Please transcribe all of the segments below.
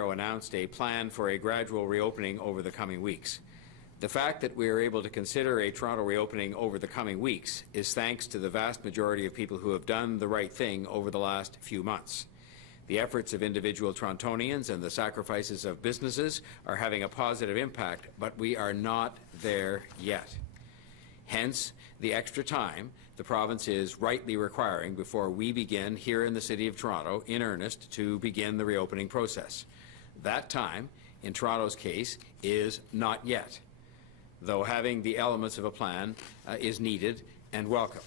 announced a plan for a gradual reopening over the coming weeks. The fact that we are able to consider a Toronto reopening over the coming weeks is thanks to the vast majority of people who have done the right thing over the last few months. The efforts of individual Torontonians and the sacrifices of businesses are having a positive impact, but we are not there yet. Hence, the extra time the province is rightly requiring before we begin here in the City of Toronto in earnest to begin the reopening process. That time, in Toronto's case, is not yet, though having the elements of a plan is needed and welcome.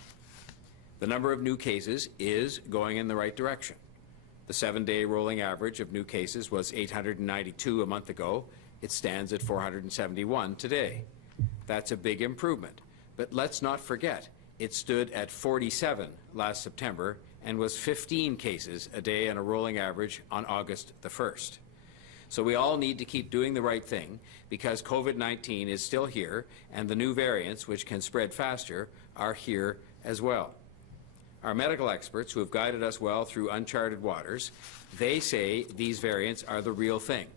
The number of new cases is going in the right direction. The 7-day rolling average of new cases was 892 a month ago. It stands at 471 today. That's a big improvement. But let's not forget, it stood at 47 last September and was 15 cases a day on a rolling average on August the 1st. So we all need to keep doing the right thing because COVID-19 is still here and the new variants, which can spread faster, are here as well. Our medical experts, who have guided us well through uncharted waters, they say these variants are the real thing,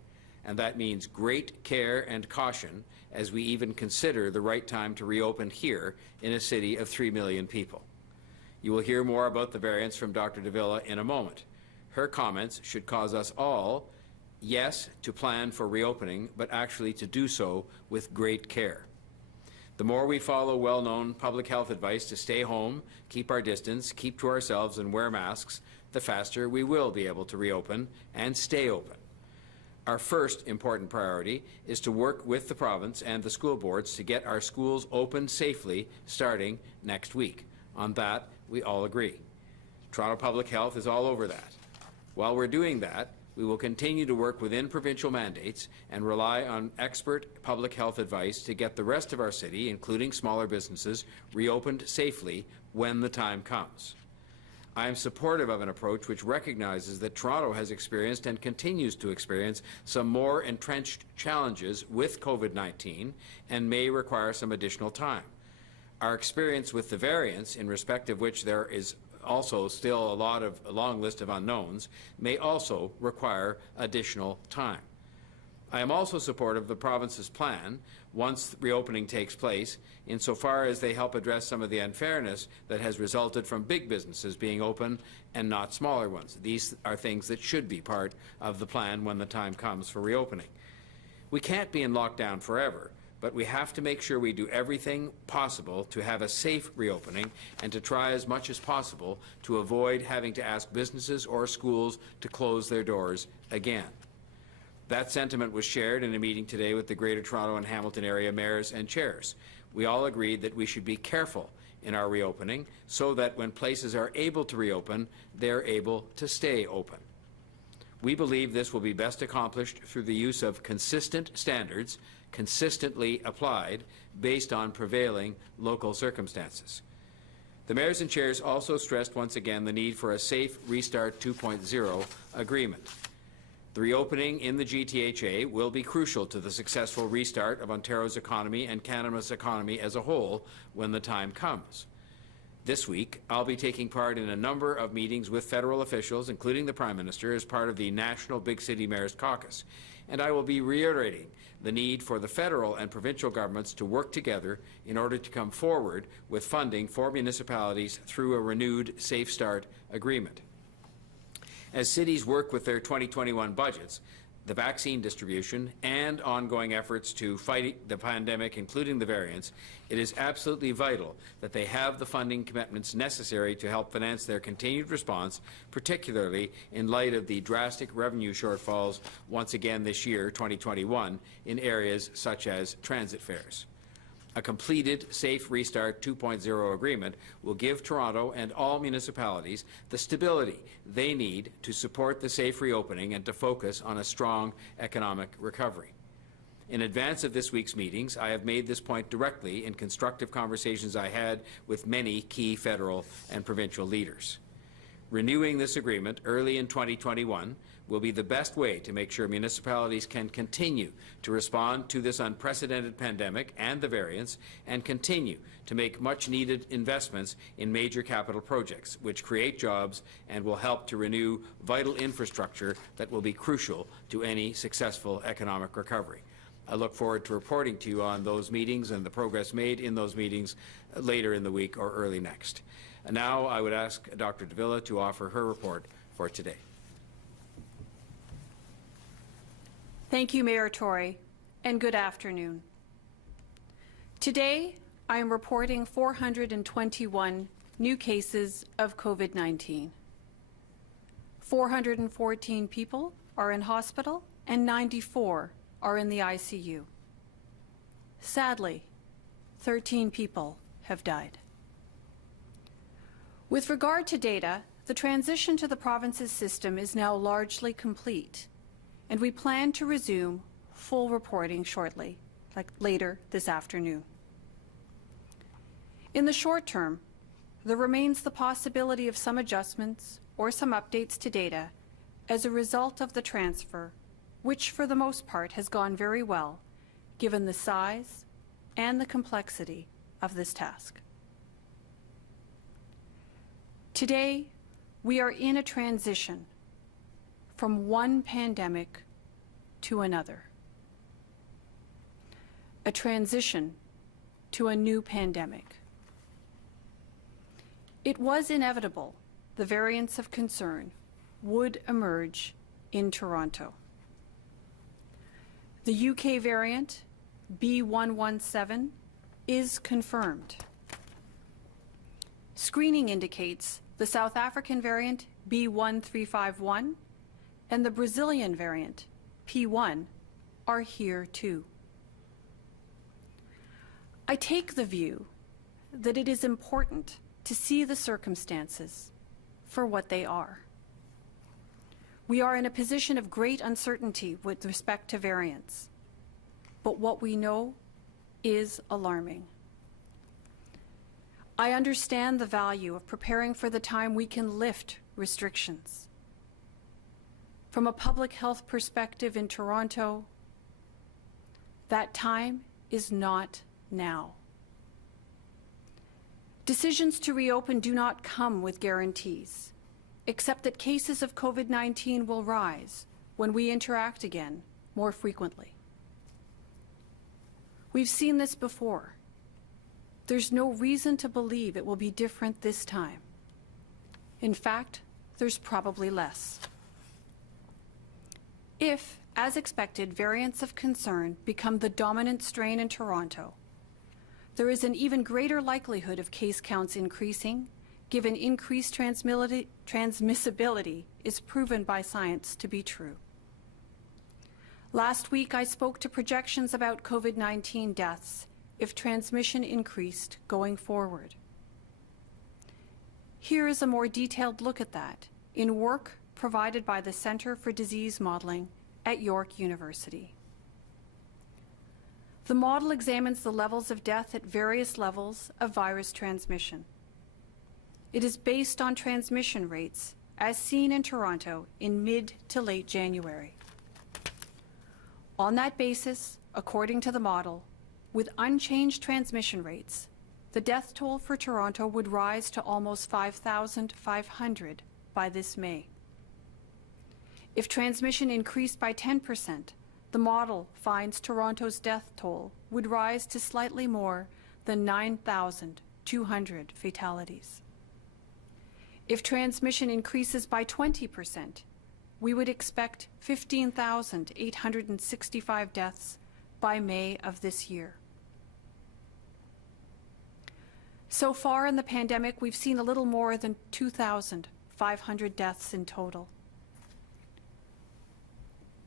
and that means great care and caution as we even consider the right time to reopen here in a city of 3 million people. You will hear more about the variants from Dr. Davila in a moment. Her comments should cause us all, yes, to plan for reopening, but actually to do so with great care. The more we follow well-known public health advice to stay home, keep our distance, keep to ourselves and wear masks, the faster we will be able to reopen and stay open. Our first important priority is to work with the province and the school boards to get our schools open safely starting next week. On that, we all agree. Toronto Public Health is all over that. While we're doing that, we will continue to work within provincial mandates and rely on expert public health advice to get the rest of our city, including smaller businesses, reopened safely when the time comes. I am supportive of an approach which recognizes that Toronto has experienced and continues to experience some more entrenched challenges with COVID-19 and may require some additional time. Our experience with the variants, in respect of which there is also still a long list of unknowns, may also require additional time. I am also supportive of the province's plan once reopening takes place, insofar as they help address some of the unfairness that has resulted from big businesses being open and not smaller ones. These are things that should be part of the plan when the time comes for reopening. We can't be in lockdown forever, but we have to make sure we do everything possible to have a safe reopening and to try as much as possible to avoid having to ask businesses or schools to close their doors again. That sentiment was shared in a meeting today with the Greater Toronto and Hamilton area mayors and chairs. We all agreed that we should be careful in our reopening so that when places are able to reopen, they're able to stay open. We believe this will be best accomplished through the use of consistent standards, consistently applied based on prevailing local circumstances. The mayors and chairs also stressed once again the need for a safe Restart 2.0 agreement. The reopening in the GTHA will be crucial to the successful restart of Ontario's economy and Canada's economy as a whole when the time comes. This week, I'll be taking part in a number of meetings with federal officials, including the Prime Minister, as part of the National Big City Mayors Caucus, and I will be reiterating the need for the federal and provincial governments to work together in order to come forward with funding for municipalities through a renewed Safe Start agreement. As cities work with their 2021 budgets, the vaccine distribution and ongoing efforts to fight the pandemic, including the variants, it is absolutely vital that they have the funding commitments necessary to help finance their continued response, particularly in light of the drastic revenue shortfalls once again this year, 2021, in areas such as transit fares. A completed Safe Restart 2.0 agreement will give Toronto and all municipalities the stability they need to support the safe reopening and to focus on a strong economic recovery. In advance of this week's meetings, I have made this point directly in constructive conversations I had with many key federal and provincial leaders. Renewing this agreement early in 2021 will be the best way to make sure municipalities can continue to respond to this unprecedented pandemic and the variants, and continue to make much-needed investments in major capital projects, which create jobs and will help to renew vital infrastructure that will be crucial to any successful economic recovery. I look forward to reporting to you on those meetings and the progress made in those meetings later in the week or early next. And now I would ask Dr. Davila to offer her report for today. Thank you, Mayor Tory, and good afternoon. Today, I am reporting 421 new cases of COVID-19. 414 people are in hospital and 94 are in the ICU. Sadly, 13 people have died. With regard to data, the transition to the province's system is now largely complete, and we plan to resume full reporting shortly, like later this afternoon. In the short term, there remains the possibility of some adjustments or some updates to data as a result of the transfer, which for the most part has gone very well, given the size and the complexity of this task. Today, we are in a transition from one pandemic to another. A transition to a new pandemic. It was inevitable the variants of concern would emerge in Toronto. The UK variant, B.1.1.7, is confirmed. Screening indicates the South African variant, B.1.351, and the Brazilian variant, P1, are here too. I take the view that it is important to see the circumstances for what they are. We are in a position of great uncertainty with respect to variants, but what we know is alarming. I understand the value of preparing for the time we can lift restrictions. From a public health perspective in Toronto, that time is not now. Decisions to reopen do not come with guarantees, except that cases of COVID-19 will rise when we interact again more frequently. We've seen this before. There's no reason to believe it will be different this time. In fact, there's probably less. If, as expected, variants of concern become the dominant strain in Toronto, there is an even greater likelihood of case counts increasing, given increased transmissibility is proven by science to be true. Last week, I spoke to projections about COVID-19 deaths if transmission increased going forward. Here is a more detailed look at that in work provided by the Centre for Disease Modelling at York University. The model examines the levels of death at various levels of virus transmission. It is based on transmission rates as seen in Toronto in mid to late January. On that basis, according to the model, with unchanged transmission rates, the death toll for Toronto would rise to almost 5,500 by this May. If transmission increased by 10%, the model finds Toronto's death toll would rise to slightly more than 9,200 fatalities. If transmission increases by 20%, we would expect 15,865 deaths by May of this year. So far in the pandemic, we've seen a little more than 2,500 deaths in total.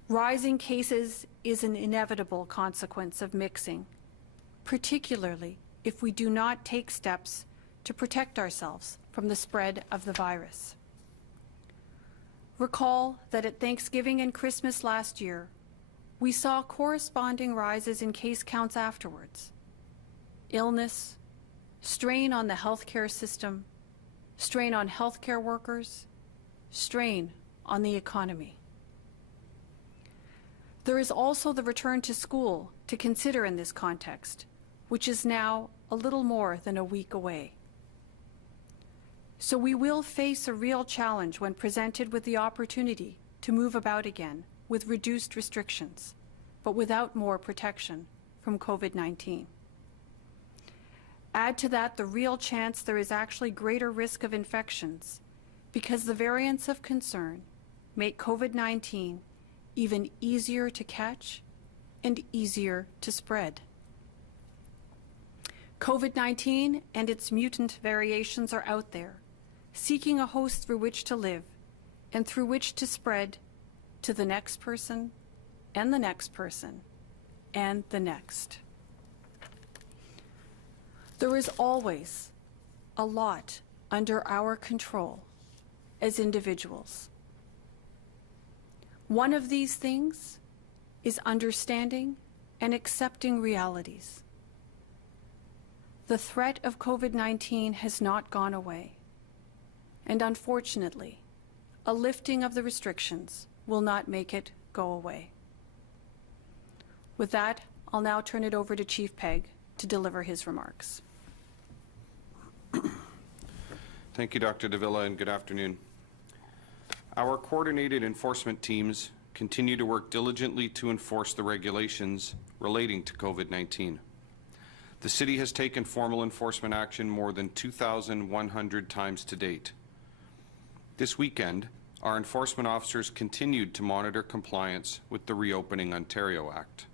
Rising cases is an inevitable consequence of mixing, particularly if we do not take steps to protect ourselves from the spread of the virus. Recall that at Thanksgiving and Christmas last year, we saw corresponding rises in case counts afterwards. Illness, strain on the healthcare system, strain on healthcare workers, strain on the economy. There is also the return to school to consider in this context, which is now a little more than a week away. So we will face a real challenge when presented with the opportunity to move about again with reduced restrictions, but without more protection from COVID-19. Add to that the real chance there is actually greater risk of infections because the variants of concern make COVID-19 even easier to catch and easier to spread. COVID-19 and its mutant variations are out there, seeking a host through which to live and through which to spread to the next person and the next person and the next. There is always a lot under our control as individuals. One of these things is understanding and accepting realities. The threat of COVID-19 has not gone away, and unfortunately, a lifting of the restrictions will not make it go away. With that, I'll now turn it over to Chief Pegg to deliver his remarks. Thank you, Dr. Davila, and good afternoon. Our coordinated enforcement teams continue to work diligently to enforce the regulations relating to COVID-19. The City has taken formal enforcement action more than 2,100 times to date. This weekend, our enforcement officers continued to monitor compliance with the Reopening Ontario Act.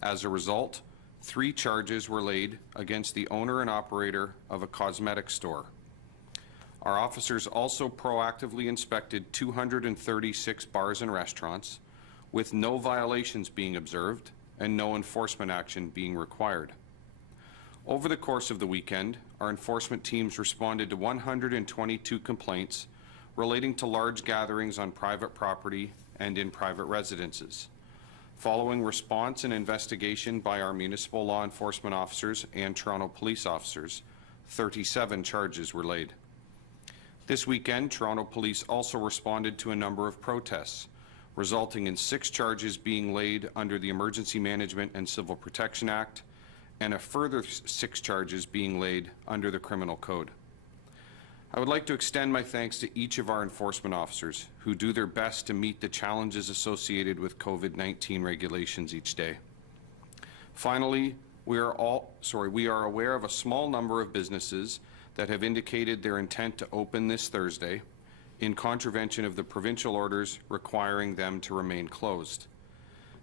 As a result, 3 charges were laid against the owner and operator of a cosmetic store. Our officers also proactively inspected 236 bars and restaurants, with no violations being observed and no enforcement action being required. Over the course of the weekend, our enforcement teams responded to 122 complaints relating to large gatherings on private property and in private residences. Following response and investigation by our municipal law enforcement officers and Toronto police officers, 37 charges were laid. This weekend, Toronto Police also responded to a number of protests, resulting in 6 charges being laid under the Emergency Management and Civil Protection Act, and a further 6 charges being laid under the Criminal Code. I would like to extend my thanks to each of our enforcement officers who do their best to meet the challenges associated with COVID-19 regulations each day. Finally, we are aware of a small number of businesses that have indicated their intent to open this Thursday in contravention of the provincial orders requiring them to remain closed.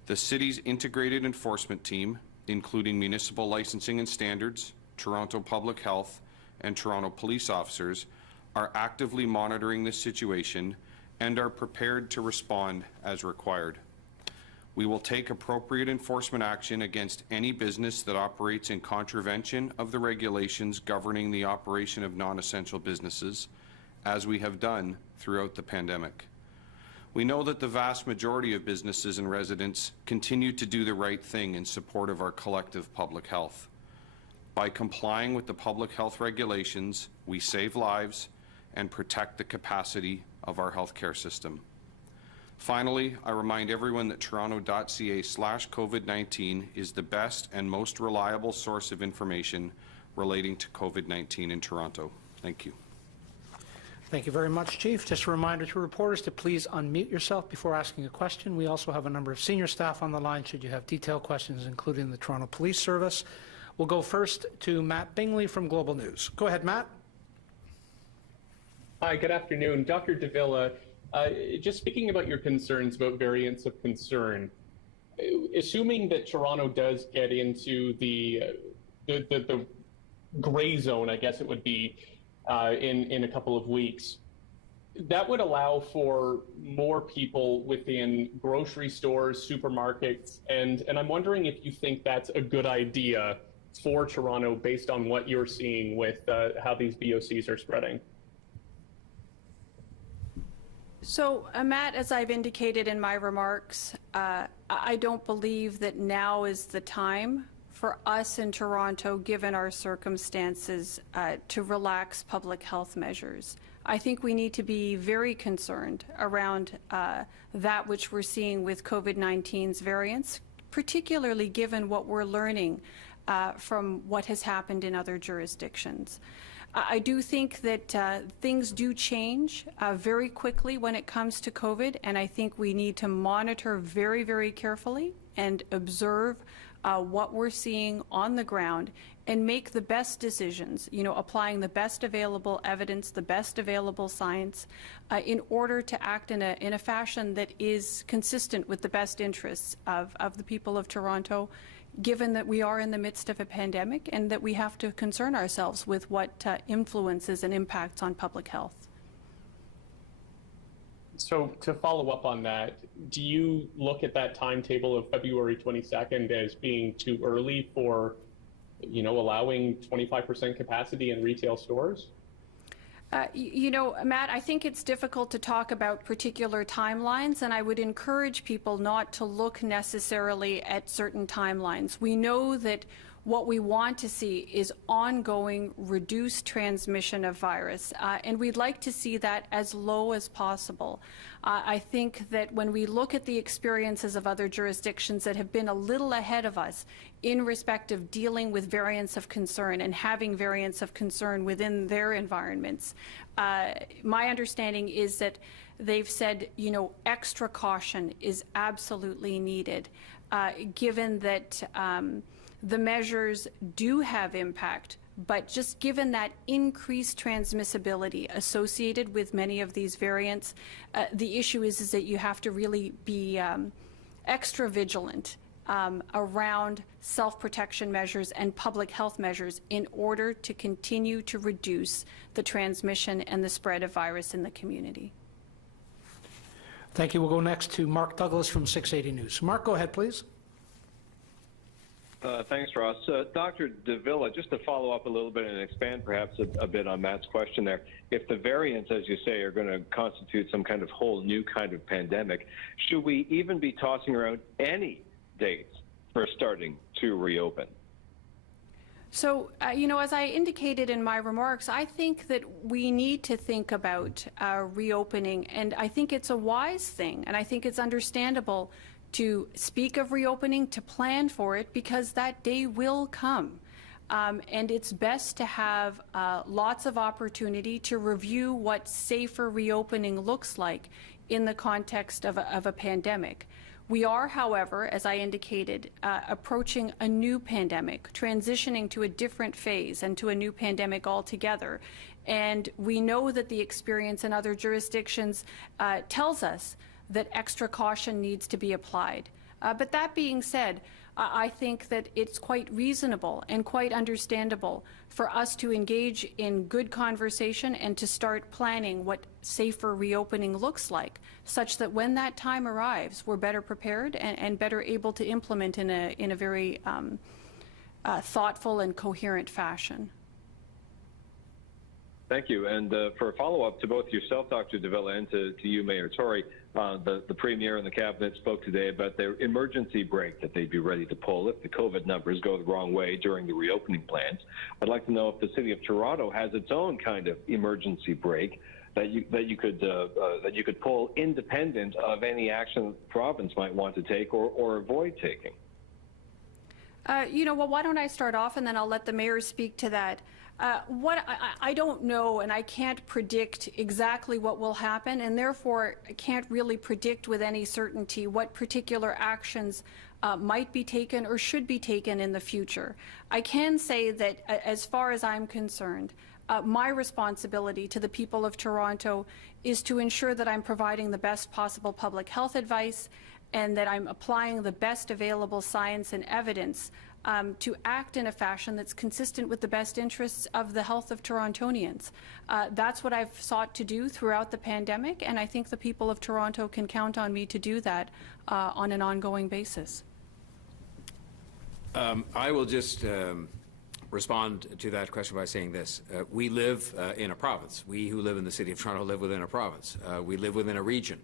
The City's integrated enforcement team, including municipal licensing and standards, Toronto Public Health, and Toronto police officers, are actively monitoring this situation and are prepared to respond as required. We will take appropriate enforcement action against any business that operates in contravention of the regulations governing the operation of non-essential businesses, as we have done throughout the pandemic. We know that the vast majority of businesses and residents continue to do the right thing in support of our collective public health. By complying with the public health regulations, we save lives and protect the capacity of our healthcare system. Finally, I remind everyone that toronto.ca/COVID-19 is the best and most reliable source of information relating to COVID-19 in Toronto. Thank you. Thank you very much, Chief. Just a reminder to reporters to please unmute yourself before asking a question. We also have a number of senior staff on the line should you have detailed questions, including the Toronto Police Service. We'll go first to Matt Bingley from Global News. Go ahead, Matt. Hi, good afternoon. Dr. Davila, just speaking about your concerns about variants of concern, assuming that Toronto does get into the gray zone, I guess it would be, in a couple of weeks, that would allow for more people within grocery stores, supermarkets, and I'm wondering if you think that's a good idea for Toronto based on what you're seeing with how these VOCs are spreading. So, Matt, as I've indicated in my remarks, I don't believe that now is the time for us in Toronto, given our circumstances, to relax public health measures. I think we need to be very concerned around that which we're seeing with COVID-19's variants, particularly given what we're learning from what has happened in other jurisdictions. I do think that things do change very quickly when it comes to COVID, and I think we need to monitor very, very carefully and observe what we're seeing on the ground and make the best decisions, applying the best available evidence, the best available science, in order to act in a fashion that is consistent with the best interests of the people of Toronto, given that we are in the midst of a pandemic and that we have to concern ourselves with what influences and impacts on public health. So to follow up on that, do you look at that timetable of February 22nd as being too early for, allowing 25% capacity in retail stores? Matt, I think it's difficult to talk about particular timelines, and I would encourage people not to look necessarily at certain timelines. We know that what we want to see is ongoing reduced transmission of virus, and we'd like to see that as low as possible. I think that when we look at the experiences of other jurisdictions that have been a little ahead of us in respect of dealing with variants of concern and having variants of concern within their environments, my understanding is that they've said, extra caution is absolutely needed, given that the measures do have impact, but just given that increased transmissibility associated with many of these variants, the issue is that you have to really be extra vigilant around self-protection measures and public health measures in order to continue to reduce the transmission and the spread of virus in the community. Thank you. We'll go next to Mark Douglas from 680 News. Mark, go ahead, please. Thanks, Ross. Dr. Davila, just to follow up a little bit and expand perhaps a bit on Matt's question there, if the variants, as you say, are going to constitute some kind of whole new kind of pandemic, should we even be tossing around any dates for starting to reopen? So, as I indicated in my remarks, I think that we need to think about reopening, and I think it's a wise thing, and I think it's understandable to speak of reopening, to plan for it, because that day will come. And it's best to have lots of opportunity to review what safer reopening looks like in the context of a pandemic. We are, however, as I indicated, approaching a new pandemic, transitioning to a different phase and to a new pandemic altogether. And we know that the experience in other jurisdictions tells us that extra caution needs to be applied. But that being said, I think that it's quite reasonable and quite understandable for us to engage in good conversation and to start planning what safer reopening looks like, such that when that time arrives, we're better prepared and better able to implement in a very thoughtful and coherent fashion. Thank you. And for a follow-up to both yourself, Dr. Davila, and to you, Mayor Tory, the Premier and the Cabinet spoke today about their emergency brake that they'd be ready to pull if the COVID numbers go the wrong way during the reopening plans. I'd like to know if the City of Toronto has its own kind of emergency brake that you could pull independent of any action the province might want to take or avoid taking. Well, why don't I start off and then I'll let the Mayor speak to that. I don't know, and I can't predict exactly what will happen, and therefore I can't really predict with any certainty what particular actions might be taken or should be taken in the future. I can say that as far as I'm concerned, my responsibility to the people of Toronto is to ensure that I'm providing the best possible public health advice and that I'm applying the best available science and evidence to act in a fashion that's consistent with the best interests of the health of Torontonians. That's what I've sought to do throughout the pandemic, and I think the people of Toronto can count on me to do that on an ongoing basis. I will just respond to that question by saying this. We live in a province. We who live in the City of Toronto live within a province. We live within a region.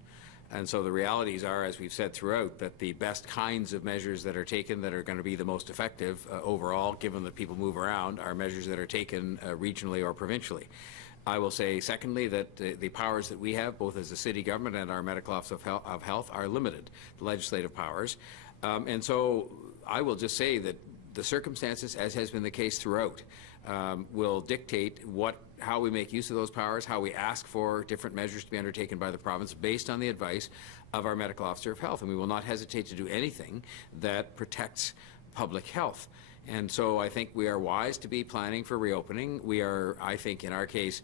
And so the realities are, as we've said throughout, that the best kinds of measures that are taken that are going to be the most effective overall, given that people move around, are measures that are taken regionally or provincially. I will say, secondly, that the powers that we have, both as a city government and our medical office of health, are limited, the legislative powers. And so I will just say that the circumstances, as has been the case throughout, will dictate how we make use of those powers, how we ask for different measures to be undertaken by the province based on the advice of our medical officer of health. And we will not hesitate to do anything that protects public health. And so I think we are wise to be planning for reopening. We are, I think in our case,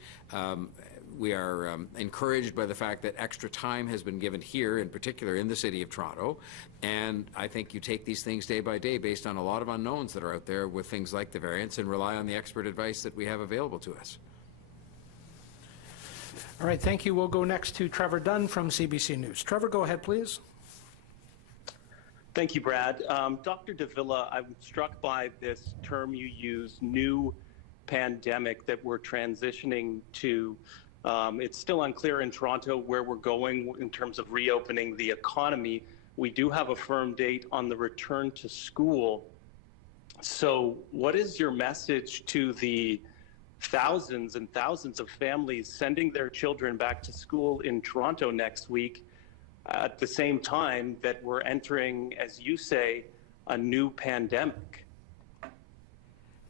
we are encouraged by the fact that extra time has been given here, in particular in the City of Toronto. And I think you take these things day by day based on a lot of unknowns that are out there with things like the variants, and rely on the expert advice that we have available to us. All right, thank you. We'll go next to Trevor Dunn from CBC News. Trevor, go ahead, please. Thank you, Brad. Dr. Davila, I'm struck by this term you use, new pandemic, that we're transitioning to. It's still unclear in Toronto where we're going in terms of reopening the economy. We do have a firm date on the return to school. So what is your message to the thousands and thousands of families sending their children back to school in Toronto next week, at the same time that we're entering, as you say, a new pandemic?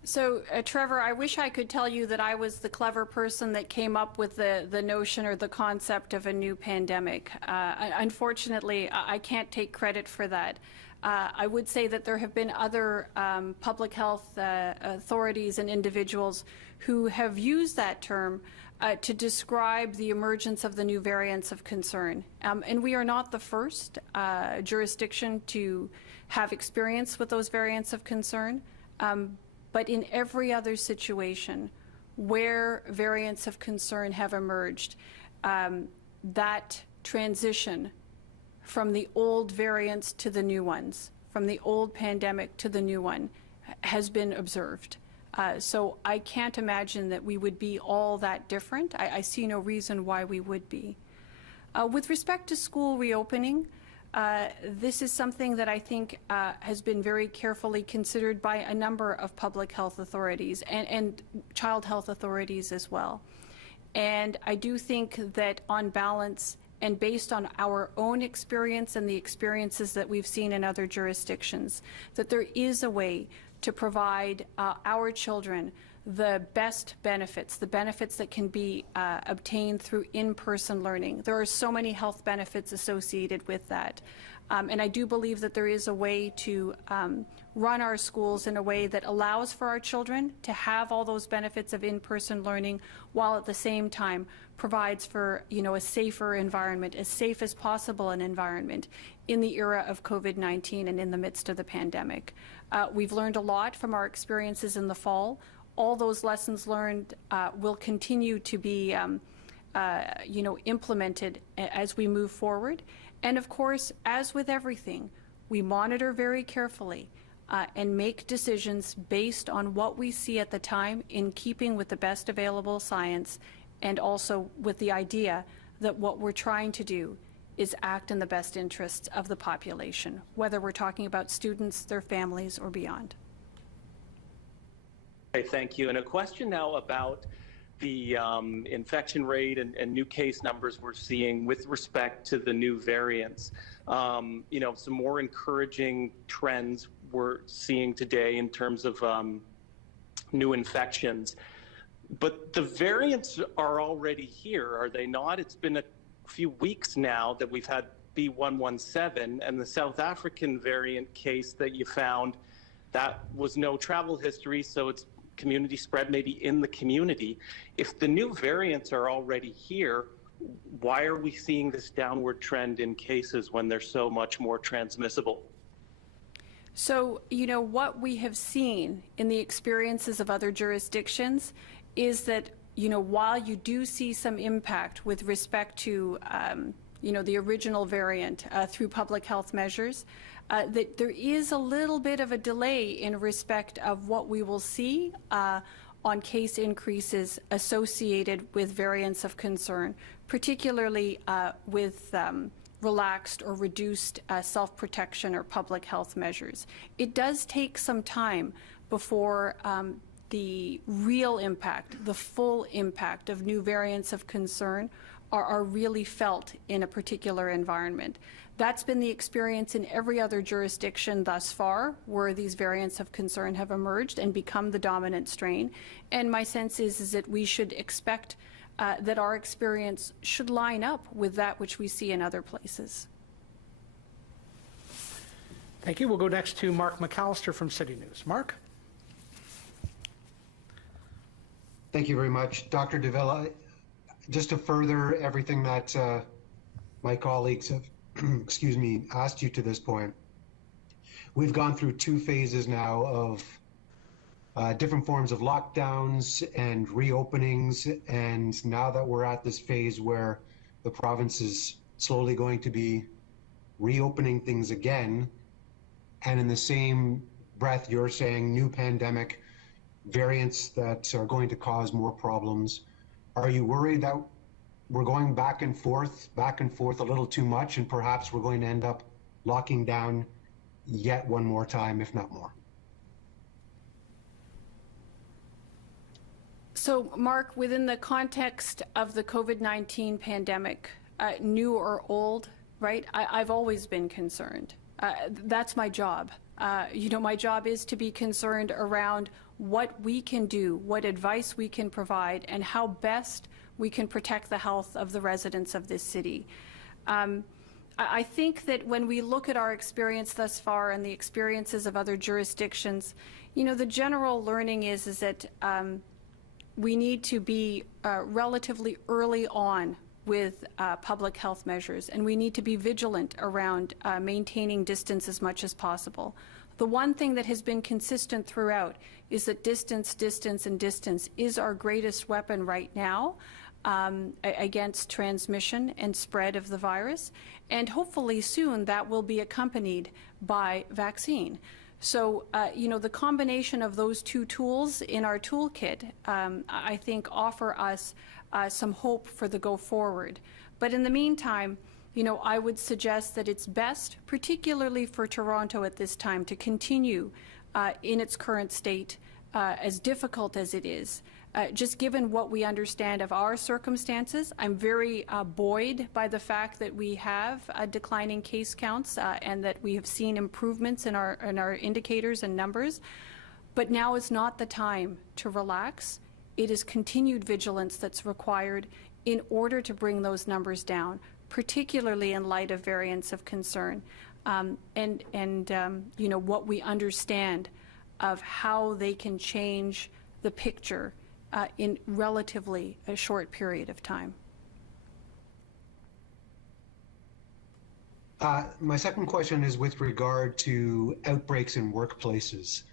So, Trevor, I wish I could tell you that I was the clever person that came up with the notion or the concept of a new pandemic. Unfortunately, I can't take credit for that. I would say that there have been other public health authorities and individuals who have used that term to describe the emergence of the new variants of concern. And we are not the first jurisdiction to have experience with those variants of concern. But in every other situation where variants of concern have emerged, that transition from the old variants to the new ones, from the old pandemic to the new one, has been observed. So I can't imagine that we would be all that different. I see no reason why we would be. With respect to school reopening, this is something that I think has been very carefully considered by a number of public health authorities and child health authorities as well. And I do think that on balance, and based on our own experience and the experiences that we've seen in other jurisdictions, that there is a way to provide our children the best benefits, the benefits that can be obtained through in-person learning. There are so many health benefits associated with that. And I do believe that there is a way to run our schools in a way that allows for our children to have all those benefits of in-person learning, while at the same time provides for, a safer environment, as safe as possible an environment in the era of COVID-19 and in the midst of the pandemic. We've learned a lot from our experiences in the fall. All those lessons learned will continue to be, implemented as we move forward. And of course, as with everything, we monitor very carefully and make decisions based on what we see at the time, in keeping with the best available science, and also with the idea that what we're trying to do is act in the best interests of the population, whether we're talking about students, their families, or beyond. Okay, thank you. And a question now about the infection rate and new case numbers we're seeing with respect to the new variants. Some more encouraging trends we're seeing today in terms of new infections. But the variants are already here, are they not? It's been a few weeks now that we've had B117, and the South African variant case that you found, that was no travel history, so it's community spread maybe in the community. If the new variants are already here, why are we seeing this downward trend in cases when they're so much more transmissible? So, what we have seen in the experiences of other jurisdictions is that, while you do see some impact with respect to, the original variant through public health measures, that there is a little bit of a delay in respect of what we will see on case increases associated with variants of concern, particularly with relaxed or reduced self-protection or public health measures. It does take some time before the real impact, the full impact of new variants of concern are really felt in a particular environment. That's been the experience in every other jurisdiction thus far where these variants of concern have emerged and become the dominant strain. And my sense is that we should expect that our experience should line up with that which we see in other places. Thank you. We'll go next to Mark McAllister from City News. Mark? Thank you very much. Dr. Davila, just to further everything that my colleagues have excuse me, asked you to this point, we've gone through 2 phases now of different forms of lockdowns and reopenings, and now that we're at this phase where the province is slowly going to be reopening things again, and in the same breath you're saying new pandemic variants that are going to cause more problems, are you worried that we're going back and forth a little too much, and perhaps we're going to end up locking down yet one more time, if not more? So, Mark, within the context of the COVID-19 pandemic, new or old, right, I've always been concerned. That's my job. My job is to be concerned around what we can do, what advice we can provide, and how best we can protect the health of the residents of this city. I think that when we look at our experience thus far and the experiences of other jurisdictions, the general learning is that we need to be relatively early on with public health measures, and we need to be vigilant around maintaining distance as much as possible. The one thing that has been consistent throughout is that distance, distance, and distance is our greatest weapon right now against transmission and spread of the virus, and hopefully soon that will be accompanied by vaccine. So, the combination of those 2 tools in our toolkit, I think, offer us some hope for the go forward. But in the meantime, I would suggest that it's best, particularly for Toronto at this time, to continue in its current state, as difficult as it is. Just given what we understand of our circumstances, I'm very buoyed by the fact that we have declining case counts and that we have seen improvements in our indicators and numbers. But now is not the time to relax. It is continued vigilance that's required in order to bring those numbers down, particularly in light of variants of concern and what we understand of how they can change the picture in relatively a short period of time. My second question is with regard to outbreaks in workplaces.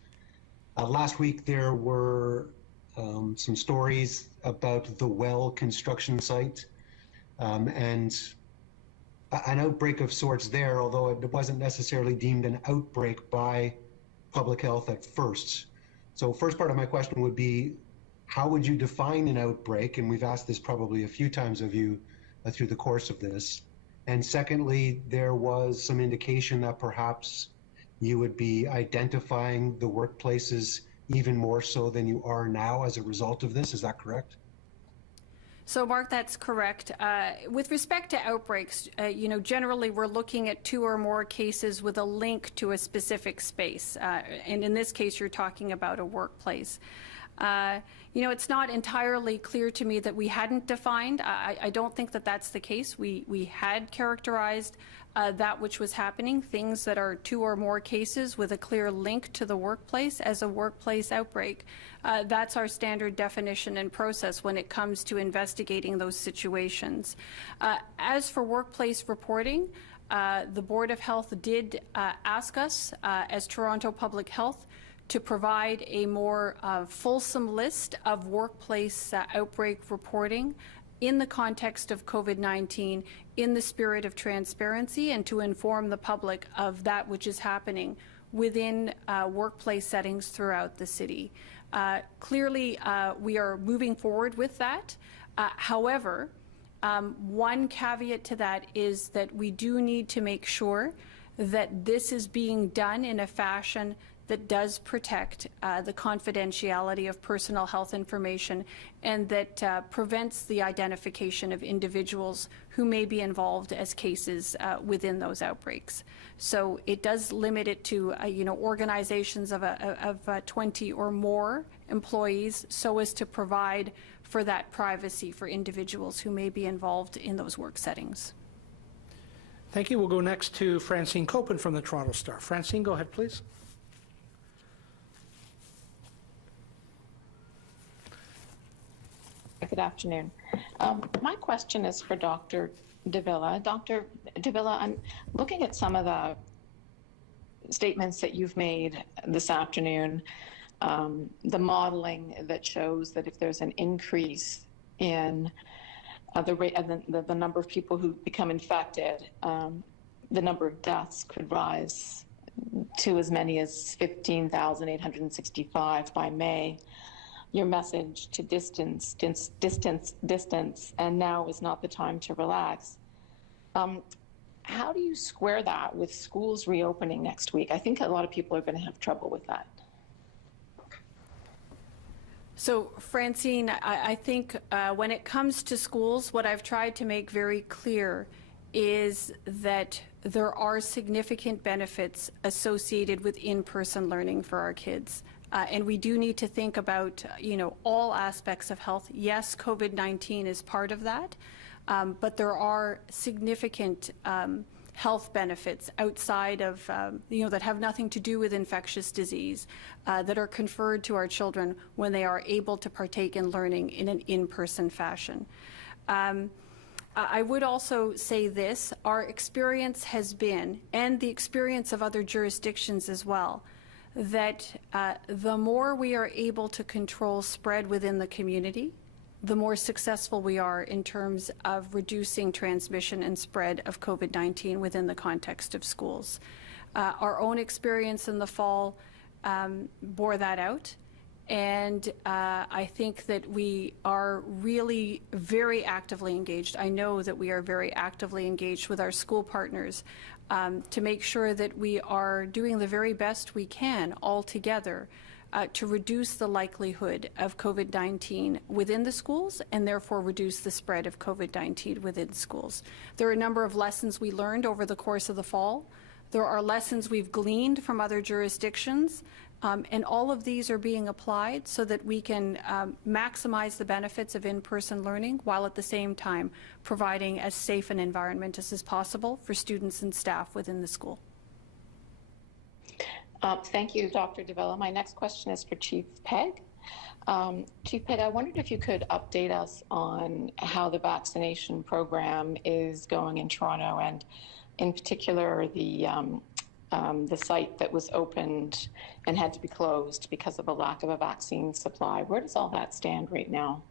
Last week there were some stories about the Well construction site and an outbreak of sorts there, although it wasn't necessarily deemed an outbreak by public health at first. So first part of my question would be, how would you define an outbreak? And we've asked this probably a few times of you through the course of this. And secondly, there was some indication that perhaps you would be identifying the workplaces even more so than you are now as a result of this. Is that correct? So, Mark, that's correct. With respect to outbreaks, generally we're looking at 2 or more cases with a link to a specific space. And in this case, you're talking about a workplace. It's not entirely clear to me that we hadn't defined. I don't think that that's the case. We had characterized that which was happening, things that are 2 or more cases with a clear link to the workplace as a workplace outbreak. That's our standard definition and process when it comes to investigating those situations. As for workplace reporting, the Board of Health did ask us, as Toronto Public Health, to provide a more fulsome list of workplace outbreak reporting in the context of COVID-19, in the spirit of transparency, and to inform the public of that which is happening within workplace settings throughout the city. Clearly, we are moving forward with that. However, one caveat to that is that we do need to make sure that this is being done in a fashion that does protect the confidentiality of personal health information and that prevents the identification of individuals who may be involved as cases within those outbreaks. So it does limit it to organizations of 20 or more employees, so as to provide for that privacy for individuals who may be involved in those work settings. Thank you. We'll go next to Francine Copen from the Toronto Star. Francine, go ahead, please. Good afternoon. My question is for Dr. Davila. Dr. Davila, I'm looking at some of the statements that you've made this afternoon, the modeling that shows that if there's an increase in the rate of the number of people who become infected, the number of deaths could rise to as many as 15,865 by May. Your message to distance, and now is not the time to relax. How do you square that with schools reopening next week? I think a lot of people are going to have trouble with that. So, Francine, I think when it comes to schools, what I've tried to make very clear is that there are significant benefits associated with in-person learning for our kids. And we do need to think about, all aspects of health. Yes, COVID-19 is part of that, but there are significant health benefits outside of, that have nothing to do with infectious disease that are conferred to our children when they are able to partake in learning in an in-person fashion. I would also say this, our experience has been, and the experience of other jurisdictions as well, that the more we are able to control spread within the community, the more successful we are in terms of reducing transmission and spread of COVID-19 within the context of schools. Our own experience in the fall bore that out, and I think that we are really very actively engaged. I know that we are very actively engaged with our school partners to make sure that we are doing the very best we can all together to reduce the likelihood of COVID-19 within the schools and therefore reduce the spread of COVID-19 within schools. There are a number of lessons we learned over the course of the fall. There are lessons we've gleaned from other jurisdictions, and all of these are being applied so that we can maximize the benefits of in-person learning while at the same time providing as safe an environment as is possible for students and staff within the school. Thank you, Dr. Davila. My next question is for Chief Pegg. Chief Pegg, I wondered if you could update us on how the vaccination program is going in Toronto, and in particular the site that was opened and had to be closed because of a lack of a vaccine supply. Where does all that stand right now?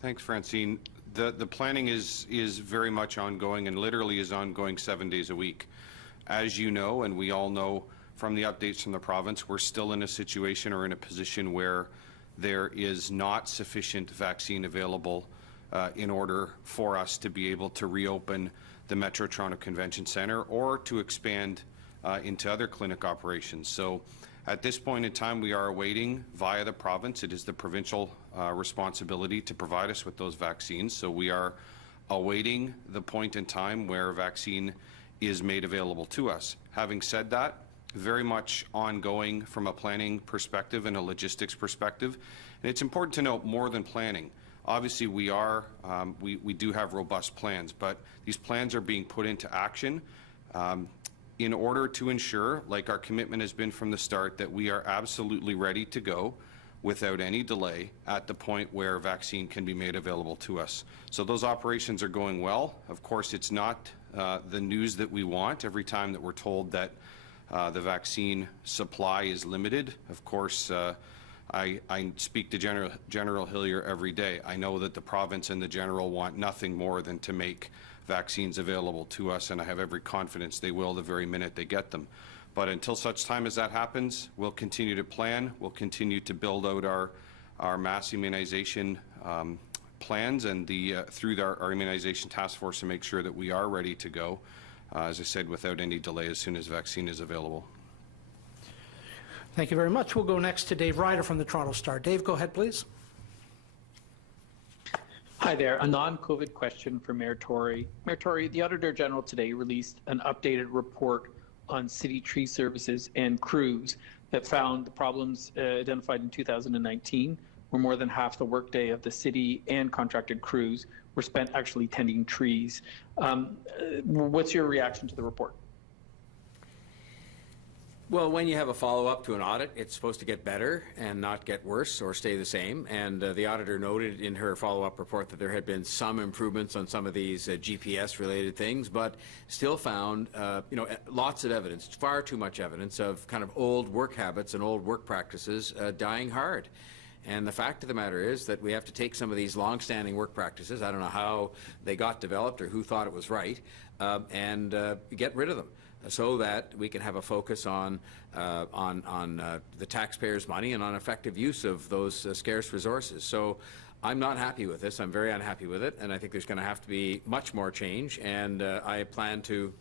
Thanks, Francine. The planning is very much ongoing and literally is ongoing 7 days a week. As you know, and we all know from the updates from the province, we're still in a situation or in a position where there is not sufficient vaccine available in order for us to be able to reopen the Metro Toronto Convention Centre or to expand into other clinic operations. So at this point in time, we are awaiting via the province. It is the provincial responsibility to provide us with those vaccines. So we are awaiting the point in time where vaccine is made available to us. Having said that, very much ongoing from a planning perspective and a logistics perspective. And it's important to note more than planning. Obviously, we do have robust plans, but these plans are being put into action in order to ensure, like our commitment has been from the start, that we are absolutely ready to go without any delay at the point where vaccine can be made available to us. So those operations are going well. Of course, it's not the news that we want every time that we're told that the vaccine supply is limited. Of course, I speak to General Hillier every day. I know that the province and the General want nothing more than to make vaccines available to us, and I have every confidence they will the very minute they get them. But until such time as that happens, we'll continue to plan, we'll continue to build out our mass immunization plans and through our immunization task force to make sure that we are ready to go, as I said, without any delay as soon as vaccine is available. Thank you very much. We'll go next to Dave Ryder from the Toronto Star. Dave, go ahead, please. Hi there. A non-COVID question for Mayor Tory. Mayor Tory, the Auditor General today released an updated report on city tree services and crews that found the problems identified in 2019 where more than half the workday of the city and contracted crews were spent actually tending trees. What's your reaction to the report? Well, when you have a follow-up to an audit, it's supposed to get better and not get worse or stay the same. And the auditor noted in her follow-up report that there had been some improvements on some of these GPS-related things, but still found, lots of evidence, far too much evidence of kind of old work habits and old work practices dying hard. And the fact of the matter is that we have to take some of these long-standing work practices, I don't know how they got developed or who thought it was right, and get rid of them, so that we can have a focus on the taxpayers' money and on effective use of those scarce resources. So I'm not happy with this. I'm very unhappy with it, and I think there's going to have to be much more change, and I plan to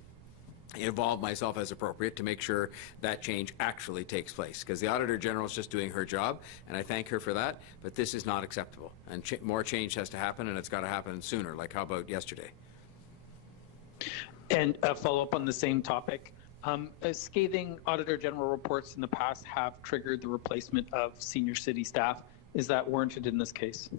involve myself as appropriate to make sure that change actually takes place, because the Auditor General is just doing her job, and I thank her for that, but this is not acceptable, and more change has to happen, and it's got to happen sooner, like how about yesterday? And a follow-up on the same topic. Scathing Auditor General reports in the past have triggered the replacement of senior city staff. Is that warranted in this case?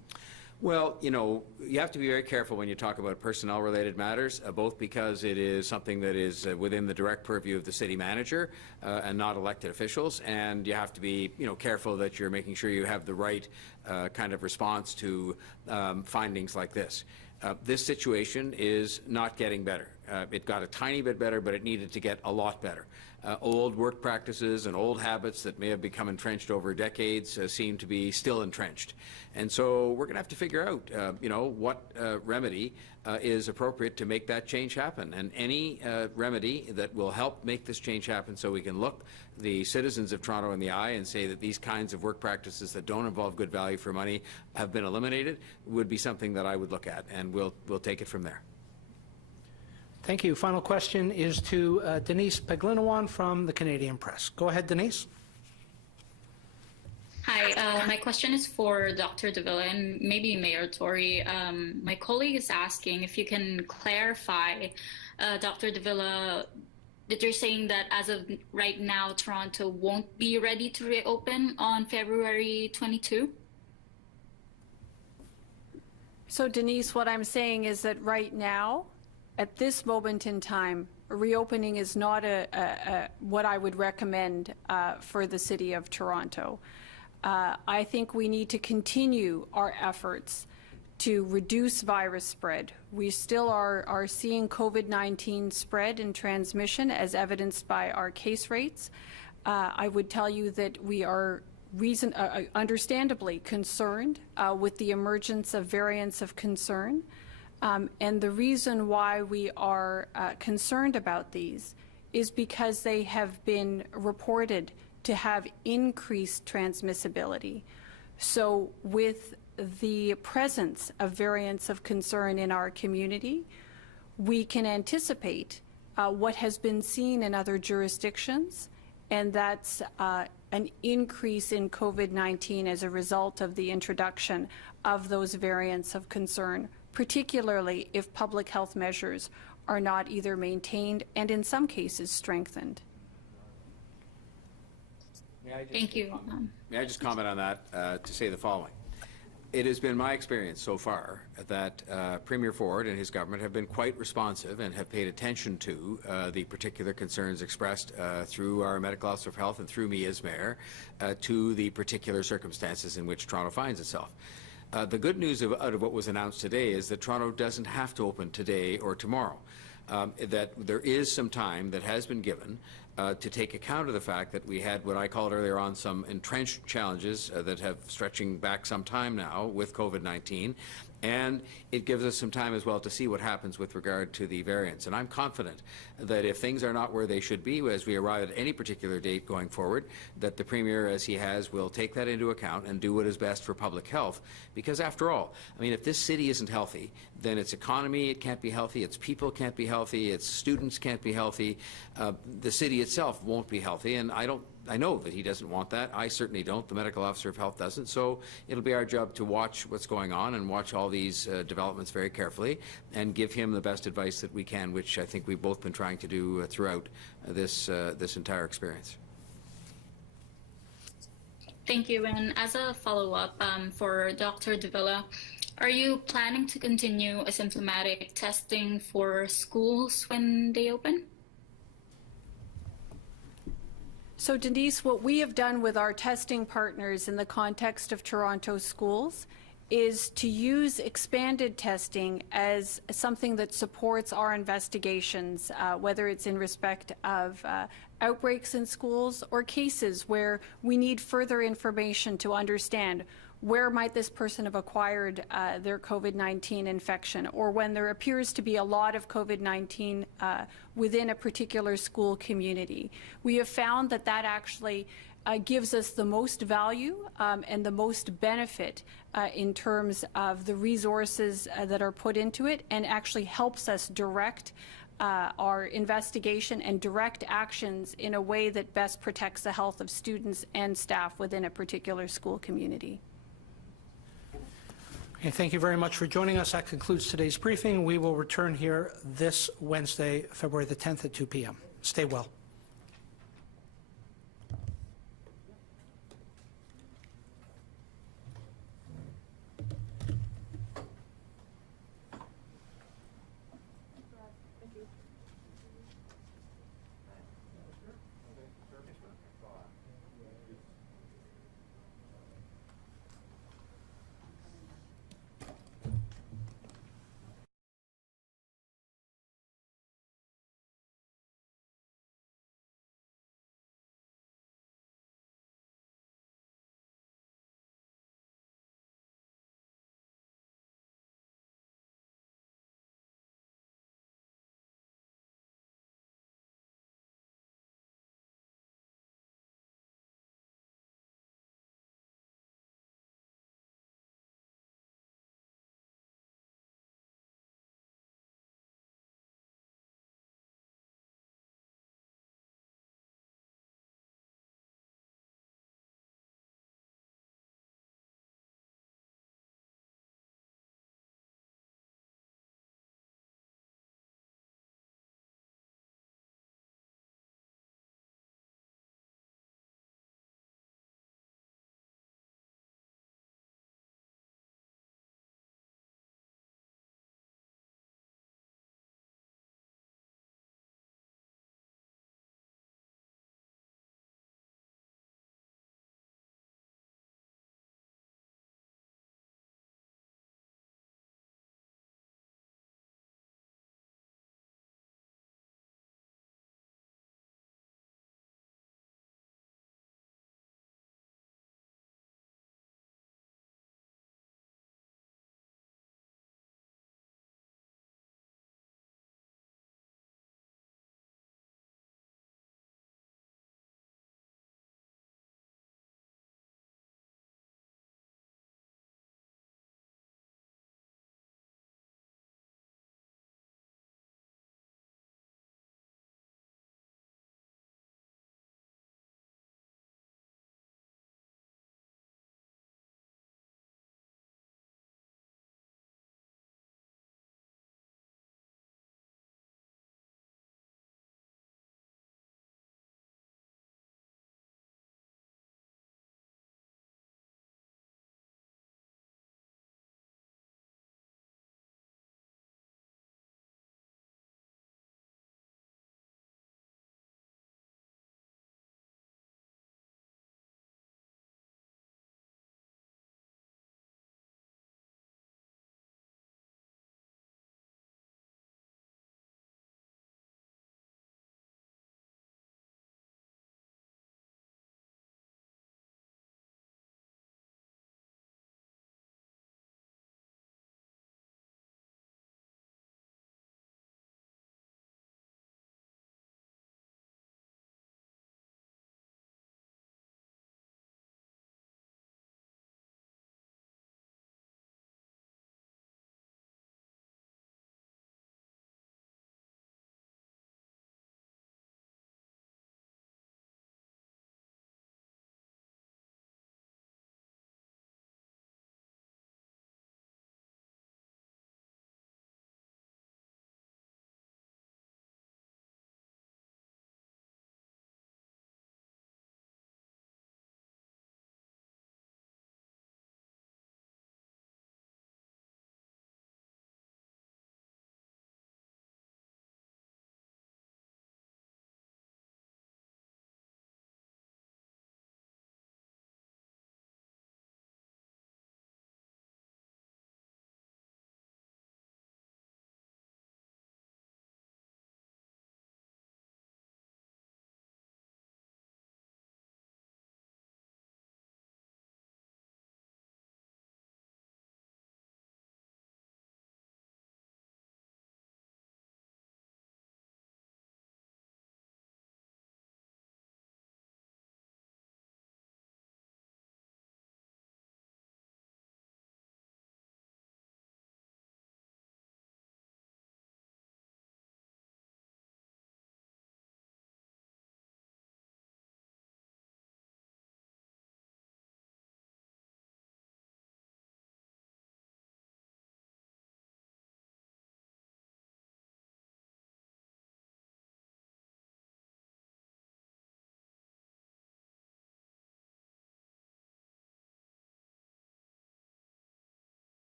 Well, you have to be very careful when you talk about personnel-related matters, both because it is something that is within the direct purview of the city manager and not elected officials, and you have to be, careful that you're making sure you have the right kind of response to findings like this. This situation is not getting better. It got a tiny bit better, but it needed to get a lot better. Old work practices and old habits that may have become entrenched over decades seem to be still entrenched. And so we're going to have to figure out, what remedy is appropriate to make that change happen. And any remedy that will help make this change happen so we can look the citizens of Toronto in the eye and say that these kinds of work practices that don't involve good value for money have been eliminated would be something that I would look at, and we'll take it from there. Thank you. Final question is to Denise Peglinawan from the Canadian Press. Go ahead, Denise. Hi, my question is for Dr. Davila and maybe Mayor Tory. My colleague is asking if you can clarify, Dr. Davila, that you're saying that as of right now, Toronto won't be ready to reopen on February 22? So Denise, what I'm saying is that right now, at this moment in time, reopening is not what I would recommend for the City of Toronto. I think we need to continue our efforts to reduce virus spread. We still are seeing COVID-19 spread and transmission as evidenced by our case rates. I would tell you that we are understandably concerned with the emergence of variants of concern. And the reason why we are concerned about these is because they have been reported to have increased transmissibility. So with the presence of variants of concern in our community, we can anticipate what has been seen in other jurisdictions, and that's an increase in COVID-19 as a result of the introduction of those variants of concern, particularly if public health measures are not either maintained and in some cases strengthened. Thank you. May I just comment on that to say the following? It has been my experience so far that Premier Ford and his government have been quite responsive and have paid attention to the particular concerns expressed through our medical officer of health and through me as mayor to the particular circumstances in which Toronto finds itself. The good news out of what was announced today is that Toronto doesn't have to open today or tomorrow. That there is some time that has been given to take account of the fact that we had what I called earlier on some entrenched challenges that have stretching back some time now with COVID-19, and it gives us some time as well to see what happens with regard to the variants. And I'm confident that if things are not where they should be as we arrive at any particular date going forward, that the Premier, as he has, will take that into account and do what is best for public health. Because after all, I mean, if this city isn't healthy, then its economy, it can't be healthy, its people can't be healthy, its students can't be healthy, the city itself won't be healthy, and I know that he doesn't want that. I certainly don't. The medical officer of health doesn't. So it'll be our job to watch what's going on and watch all these developments very carefully and give him the best advice that we can, which I think we've both been trying to do throughout this entire experience. Thank you. And as a follow-up for Dr. Davila, are you planning to continue asymptomatic testing for schools when they open? So Denise, what we have done with our testing partners in the context of Toronto schools is to use expanded testing as something that supports our investigations, whether it's in respect of outbreaks in schools or cases where we need further information to understand where might this person have acquired their COVID-19 infection, or when there appears to be a lot of COVID-19 within a particular school community. We have found that that actually gives us the most value and the most benefit in terms of the resources that are put into it, and actually helps us direct our investigation and direct actions in a way that best protects the health of students and staff within a particular school community. Okay, thank you very much for joining us. That concludes today's briefing. We will return here this Wednesday, February the 10th at 2 p.m. Stay well.